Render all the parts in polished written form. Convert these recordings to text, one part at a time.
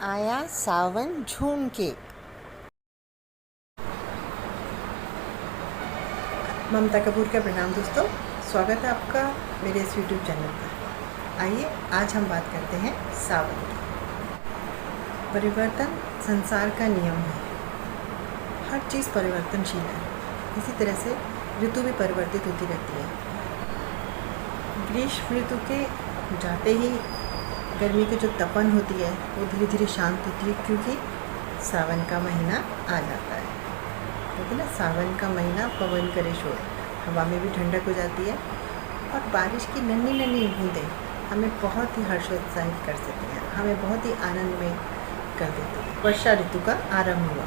आया सावन झूम के। ममता कपूर का प्रणाम दोस्तों, स्वागत है आपका मेरे इस यूट्यूब चैनल पर। आइए आज हम बात करते हैं सावन की। परिवर्तन संसार का नियम है, हर चीज़ परिवर्तनशील है। इसी तरह से ऋतु भी परिवर्तित होती रहती है। ग्रीष्म ऋतु के जाते ही गर्मी की जो तपन होती है वो धीरे धीरे शांत होती है, क्योंकि सावन का महीना आ जाता है। क्योंकि ना सावन का महीना पवन करे शोर, हवा में भी ठंडक हो जाती है और बारिश की नन्ही नन्ही बूंदें हमें बहुत ही हर्षोत्साहित कर सकती हैं, हमें बहुत ही आनंद में कर देती है। वर्षा ऋतु का आरंभ हुआ।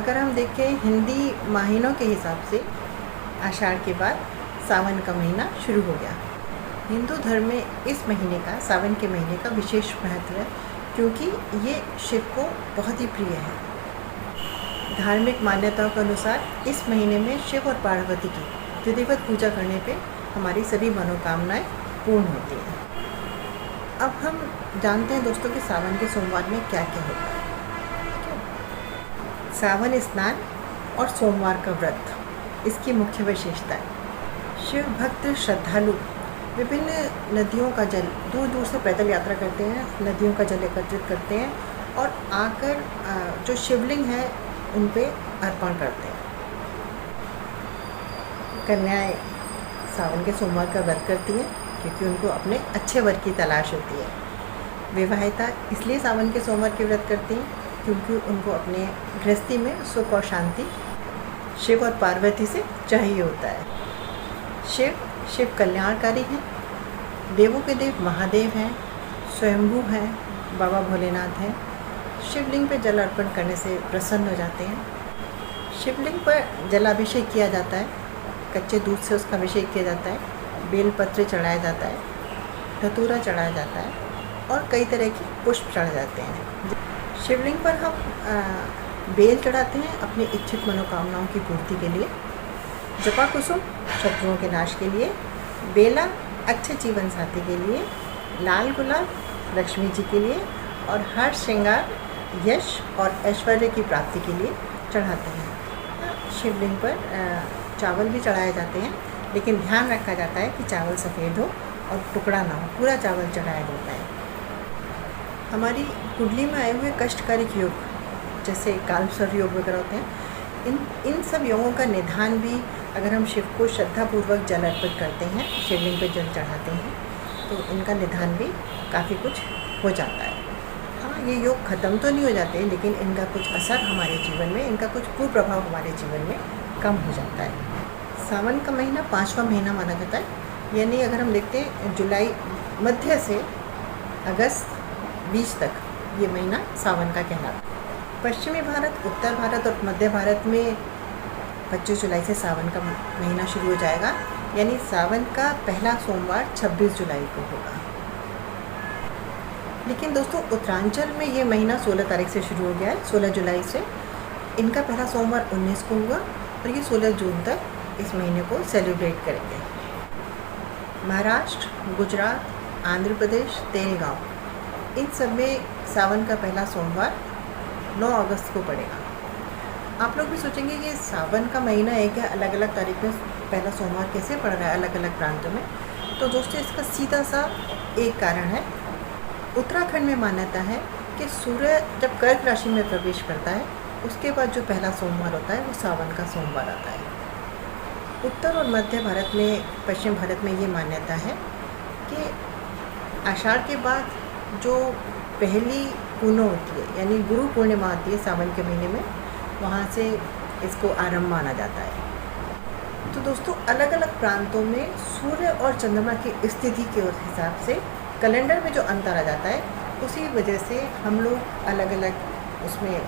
अगर हम देखें हिंदी महीनों के हिसाब से आषाढ़ के बाद सावन का महीना शुरू हो गया। हिंदू धर्म में इस महीने का, सावन के महीने का विशेष महत्व है, क्योंकि ये शिव को बहुत ही प्रिय है। धार्मिक मान्यताओं के अनुसार इस महीने में शिव और पार्वती की विधिवत पूजा करने पे हमारी सभी मनोकामनाएं पूर्ण होती हैं। अब हम जानते हैं दोस्तों कि सावन के सोमवार में क्या क्या होता है। सावन स्नान और सोमवार का व्रत इसकी मुख्य विशेषता है। शिव भक्त श्रद्धालु विभिन्न नदियों का जल दूर दूर से पैदल यात्रा करते हैं, नदियों का जल एकत्रित करते हैं और आकर जो शिवलिंग है उन पे अर्पण करते हैं। कन्याएं सावन के सोमवार का व्रत करती हैं क्योंकि उनको अपने अच्छे वर की तलाश होती है। विवाहिता इसलिए सावन के सोमवार के व्रत करती हैं क्योंकि उनको अपने गृहस्थी में सुख और शांति शिव और पार्वती से चाहिए होता है। शिव कल्याणकारी हैं, देवों के देव महादेव हैं, स्वयंभू हैं, बाबा भोलेनाथ हैं। शिवलिंग पर जल अर्पण करने से प्रसन्न हो जाते हैं। शिवलिंग पर जलाभिषेक किया जाता है, कच्चे दूध से उसका अभिषेक किया जाता है, बेलपत्र चढ़ाया जाता है, धतूरा चढ़ाया जाता है और कई तरह के पुष्प चढ़ाए जाते हैं। शिवलिंग पर हम बेल चढ़ाते हैं अपनी इच्छित मनोकामनाओं की पूर्ति के लिए, जपा कुसुम शत्रुओं के नाश के लिए, बेला अच्छे जीवन साथी के लिए, लाल गुलाब लक्ष्मी जी के लिए और हर श्रृंगार यश और ऐश्वर्य की प्राप्ति के लिए चढ़ाते हैं। शिवलिंग पर चावल भी चढ़ाए जाते हैं, लेकिन ध्यान रखा जाता है कि चावल सफ़ेद हो और टुकड़ा ना हो, पूरा चावल चढ़ाया जाता है। हमारी कुंडली में आए हुए कष्टकारक योग जैसे कालसर्प योग वगैरह होते हैं, इन सब योगों का निदान भी अगर हम शिव को श्रद्धापूर्वक जल अर्पित करते हैं, शिवलिंग पर जल चढ़ाते हैं, तो इनका निदान भी काफ़ी कुछ हो जाता है। हाँ, ये योग ख़त्म तो नहीं हो जाते, लेकिन इनका कुछ असर हमारे जीवन में, इनका कुछ कुप्रभाव हमारे जीवन में कम हो जाता है। सावन का महीना 5वां महीना माना जाता है, यानी अगर हम देखते हैं जुलाई मध्य से अगस्त बीच तक ये महीना सावन का कहलाता है। पश्चिमी भारत, उत्तर भारत और मध्य भारत में 25 जुलाई से सावन का महीना शुरू हो जाएगा, यानी सावन का पहला सोमवार 26 जुलाई को होगा। लेकिन दोस्तों उत्तरांचल में ये महीना 16 तारीख से शुरू हो गया है, 16 जुलाई से। इनका पहला सोमवार 19 को हुआ और ये 16 जून तक इस महीने को सेलिब्रेट करेंगे। महाराष्ट्र, गुजरात, आंध्र प्रदेश, तेलंगाना, इन सब में सावन का पहला सोमवार 9 अगस्त को पड़ेगा। आप लोग भी सोचेंगे कि सावन का महीना है क्या, अलग अलग तारीख में पहला सोमवार कैसे पड़ रहा है अलग अलग प्रांतों में। तो दोस्तों इसका सीधा सा एक कारण है। उत्तराखंड में मान्यता है कि सूर्य जब कर्क राशि में प्रवेश करता है उसके बाद जो पहला सोमवार होता है वो सावन का सोमवार आता है। उत्तर और मध्य भारत में, पश्चिम भारत में ये मान्यता है कि आषाढ़ के बाद जो पहली पूर्णिमा होती है, यानी गुरु पूर्णिमा आती है सावन के महीने में, वहाँ से इसको आरंभ माना जाता है। तो दोस्तों अलग अलग प्रांतों में सूर्य और चंद्रमा की स्थिति के हिसाब से कैलेंडर में जो अंतर आ जाता है, उसी वजह से हम लोग अलग अलग उसमें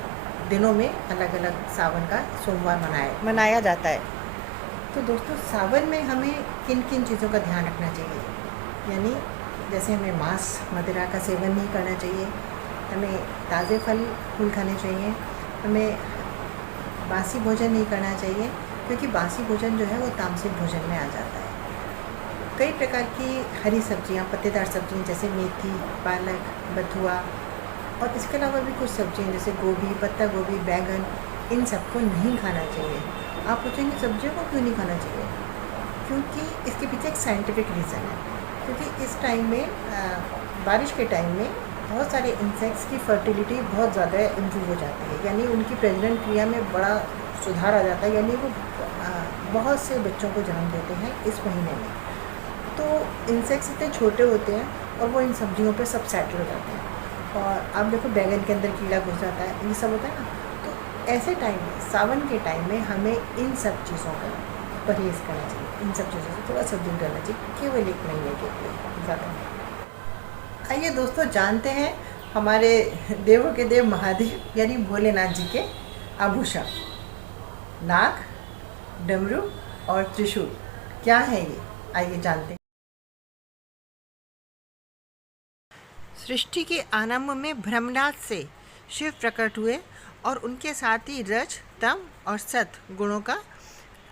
दिनों में अलग अलग सावन का सोमवार मनाया जाता है। तो दोस्तों सावन में हमें किन किन चीज़ों का ध्यान रखना चाहिए, यानी जैसे हमें मांस मदिरा का सेवन नहीं करना चाहिए, हमें ताज़े फल फूल खाने चाहिए, हमें बासी भोजन नहीं करना चाहिए, क्योंकि बासी भोजन जो है वो तामसिक भोजन में आ जाता है। कई प्रकार की हरी सब्जियां, पत्तेदार सब्जियां जैसे मेथी, पालक, बथुआ, और इसके अलावा भी कुछ सब्जियाँ जैसे गोभी, पत्ता गोभी, बैंगन, इन सबको नहीं खाना चाहिए। आप पूछेंगे सब्जियों को क्यों नहीं खाना चाहिए? क्योंकि इसके पीछे एक साइंटिफिक रीज़न है। क्योंकि इस टाइम में बारिश के टाइम में बहुत सारे इंसेक्ट्स की फर्टिलिटी बहुत ज़्यादा इम्प्रूव हो जाती है, यानी उनकी प्रजनन क्रिया में बड़ा सुधार आ जाता है, यानी वो बहुत से बच्चों को जन्म देते हैं इस महीने में। तो इंसेक्ट्स इतने छोटे होते हैं और वो इन सब्जियों पे सब सेटल हो जाते हैं। और आप देखो बैगन के अंदर कीड़ा घुस जाता है, ये सब होता है ना। तो ऐसे टाइम में, सावन के टाइम में हमें इन सब चीज़ों का परहेज़ करना चाहिए, इन सब चीज़ों से थोड़ा सा दूर रहना चाहिए, केवल 1 महीने के लिए, ज़्यादा नहीं। आइए दोस्तों, जानते हैं हमारे देवों के देव महादेव यानी भोलेनाथ जी के आभूषण नाग, डमरू और त्रिशूल क्या है ये, आइए जानते हैं। सृष्टि के आरंभ में ब्रह्मनाथ से शिव प्रकट हुए और उनके साथ ही रज, तम और सत गुणों का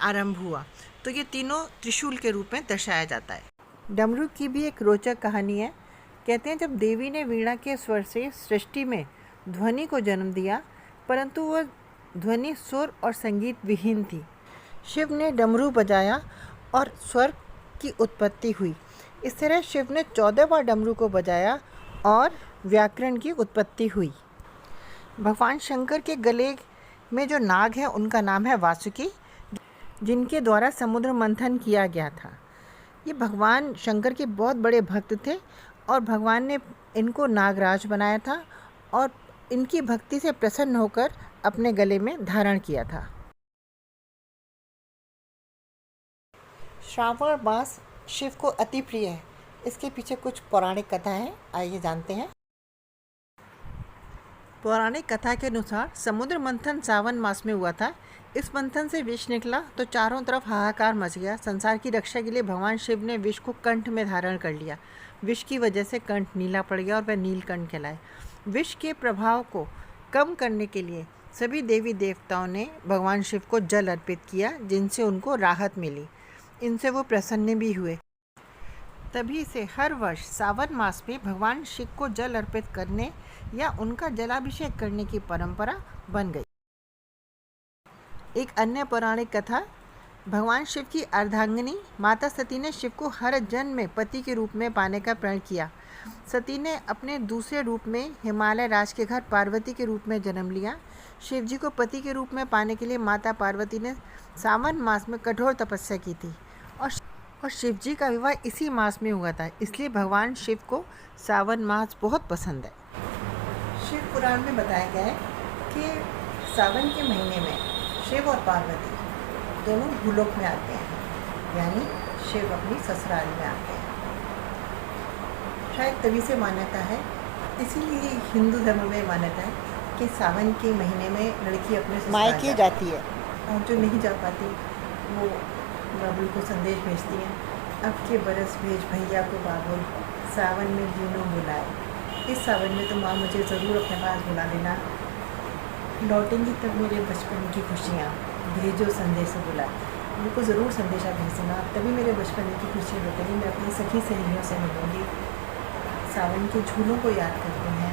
आरंभ हुआ। तो ये तीनों त्रिशूल के रूप में दर्शाया जाता है। डमरू की भी एक रोचक कहानी है। कहते हैं जब देवी ने वीणा के स्वर से सृष्टि में ध्वनि को जन्म दिया, परंतु वह ध्वनि सुर और संगीत विहीन थी। शिव ने डमरू बजाया और स्वर की उत्पत्ति हुई। इस तरह शिव ने 14 बार डमरू को बजाया और व्याकरण की उत्पत्ति हुई। भगवान शंकर के गले में जो नाग है उनका नाम है वासुकी, जिनके द्वारा समुद्र मंथन किया गया था। ये भगवान शंकर के बहुत बड़े भक्त थे और भगवान ने इनको नागराज बनाया था और इनकी भक्ति से प्रसन्न होकर अपने गले में धारण किया था। श्रावण मास शिव को अति प्रिय है। इसके पीछे कुछ पौराणिक कथा है, आइए जानते हैं। पौराणिक कथा के अनुसार समुद्र मंथन सावन मास में हुआ था। इस मंथन से विष निकला तो चारों तरफ हाहाकार मच गया। संसार की रक्षा के लिए भगवान शिव ने विष को कंठ में धारण कर लिया। विष की वजह से कंठ नीला पड़ गया और वह नीलकंठ कहलाए। विष के प्रभाव को कम करने के लिए सभी देवी देवताओं ने भगवान शिव को जल अर्पित किया, जिनसे उनको राहत मिली। इनसे वो प्रसन्न भी हुए। तभी से हर वर्ष सावन मास में भगवान शिव को जल अर्पित करने या उनका जलाभिषेक करने की परंपरा बन गई। एक अन्य पौराणिक कथा, भगवान शिव की अर्धांगिनी माता सती ने शिव को हर जन्म में पति के रूप में पाने का प्रण किया। सती ने अपने दूसरे रूप में हिमालय राज के घर पार्वती के रूप में जन्म लिया। शिव जी को पति के रूप में पाने के लिए माता पार्वती ने सावन मास में कठोर तपस्या की थी और शिव जी का विवाह इसी मास में हुआ था। इसलिए भगवान शिव को सावन मास बहुत पसंद है। शिव पुराण में बताया गया है कि सावन के महीने में शिव और पार्वती दोनों भूलोक में आते हैं, यानी शिव अपनी ससुराल में आते हैं। शायद तभी से मान्यता है, इसीलिए हिंदू धर्म में मान्यता है कि सावन के महीने में लड़की अपने मायके जाती है और जो नहीं जा पाती वो बाबुल को संदेश भेजती हैं, अब के बरस भेज भैया को बाबुल, सावन में जीनो बुलाए। इस सावन में तो माँ मुझे ज़रूर अपने पास बुला लेना, लौटेंगी तब मेरे बचपन की खुशियाँ, भेजो संदेश बुला। उनको ज़रूर संदेशा भेज देना, तभी मेरे बचपन की खुशियाँ लौटेंगी। मैं अपनी सखी सहेलियों से मिलूँगी, सावन के झूलों को याद करते हैं।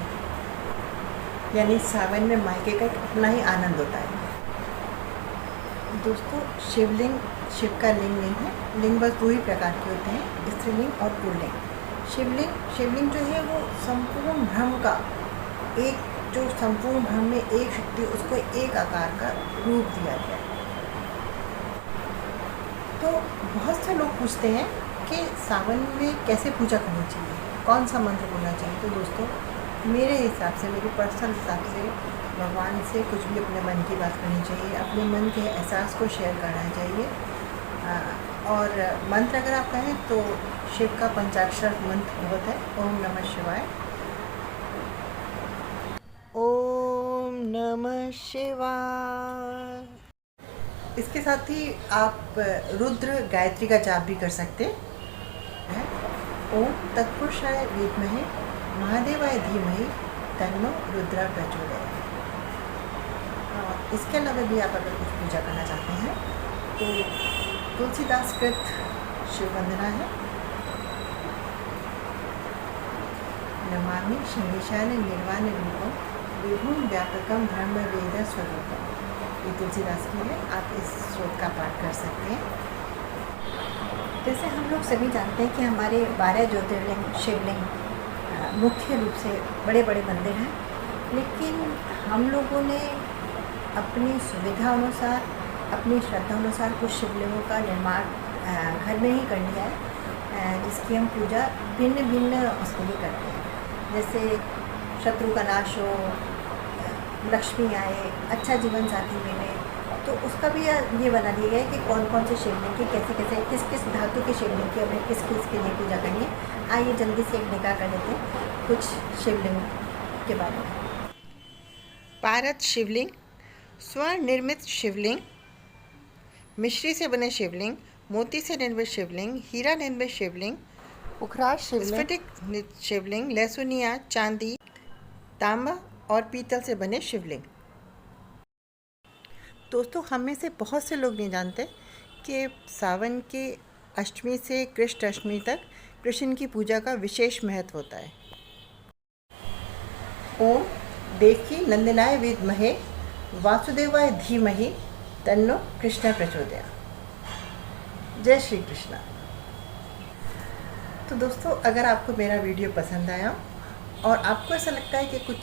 यानी सावन में मायके का एक अपना ही आनंद होता है। दोस्तों, शिवलिंग शिव का लिंग नहीं है। लिंग बस 2 ही प्रकार के होते हैं, स्त्रीलिंग और पुल्लिंग। शिवलिंग जो है वो संपूर्ण ब्रह्म का एक, जो संपूर्ण ब्रह्म में एक शक्ति, उसको एक आकार का रूप दिया गया। तो बहुत से लोग पूछते हैं कि सावन में कैसे पूजा करनी चाहिए, कौन सा मंत्र बोलना चाहिए। तो दोस्तों, मेरे हिसाब से, मेरे पर्सनल हिसाब से भगवान से कुछ भी अपने मन की बात करनी चाहिए, अपने मन के एहसास को शेयर करना चाहिए। और मंत्र अगर आप कहें तो शिव का पंचाक्षर मंत्र बहुत है, ओम नमः शिवाय, ओम नमः शिवाय। इसके साथ ही आप रुद्र गायत्री का जाप भी कर सकते हैं। ओम तत्पुरुषाय विद्महे महादेवाय धीमहि तन्नो रुद्र प्रचोदयात्। इसके अलावा भी आप अगर कुछ पूजा करना चाहते हैं तो तुलसीदास कृत शिव वंदना है, नमामि शंगेशान निर्वाण रूपम विभुम व्यापकम ब्रह्म वेद स्वरूपम। ये तुलसीदास की है, आप इस श्लोक का पाठ कर सकते हैं। जैसे हम लोग सभी जानते हैं कि हमारे 12 ज्योतिर्लिंग शिवलिंग मुख्य रूप से बड़े बड़े मंदिर हैं, लेकिन हम लोगों ने अपनी सुविधा अनुसार, अपनी श्रद्धा अनुसार कुछ शिवलिंगों का निर्माण घर में ही कर लिया है, जिसकी हम पूजा भिन्न भिन्न उसके लिए करते हैं। जैसे शत्रु का नाश हो, लक्ष्मी आए, अच्छा जीवन साथी मिले, तो उसका भी ये बना दिया गया है कि कौन कौन से शिवलिंग की कैसे कैसे किस किस धातु के शिवलिंग की हमें किस किस के लिए पूजा करनी है। आइए जल्दी से एक निगाह कर लेते हैं कुछ शिवलिंग के बारे में। पारद शिवलिंग, स्वर्ण निर्मित शिवलिंग, मिश्री से बने शिवलिंग, मोती से निर्मित शिवलिंग, हीरा निर्मित शिवलिंग, पुखराज शिवलिंग, स्फटिक शिवलिंग, लहसुनिया, चांदी, तांबा और पीतल से बने शिवलिंग। दोस्तों, हम में से बहुत से लोग नहीं जानते कि सावन के अष्टमी से कृष्ण अष्टमी तक कृष्ण की पूजा का विशेष महत्व होता है। ओम देवकी नंदनाय विद्महे वासुदेवाय धीमहि तन्नो कृष्ण प्रचोदयात्। जय श्री कृष्णा। तो दोस्तों, अगर आपको मेरा वीडियो पसंद आया और आपको ऐसा लगता है कि कुछ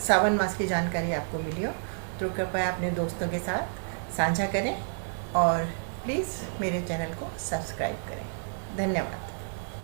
सावन मास की जानकारी आपको मिली हो, तो कृपया अपने दोस्तों के साथ साझा करें और प्लीज़ मेरे चैनल को सब्सक्राइब करें। धन्यवाद।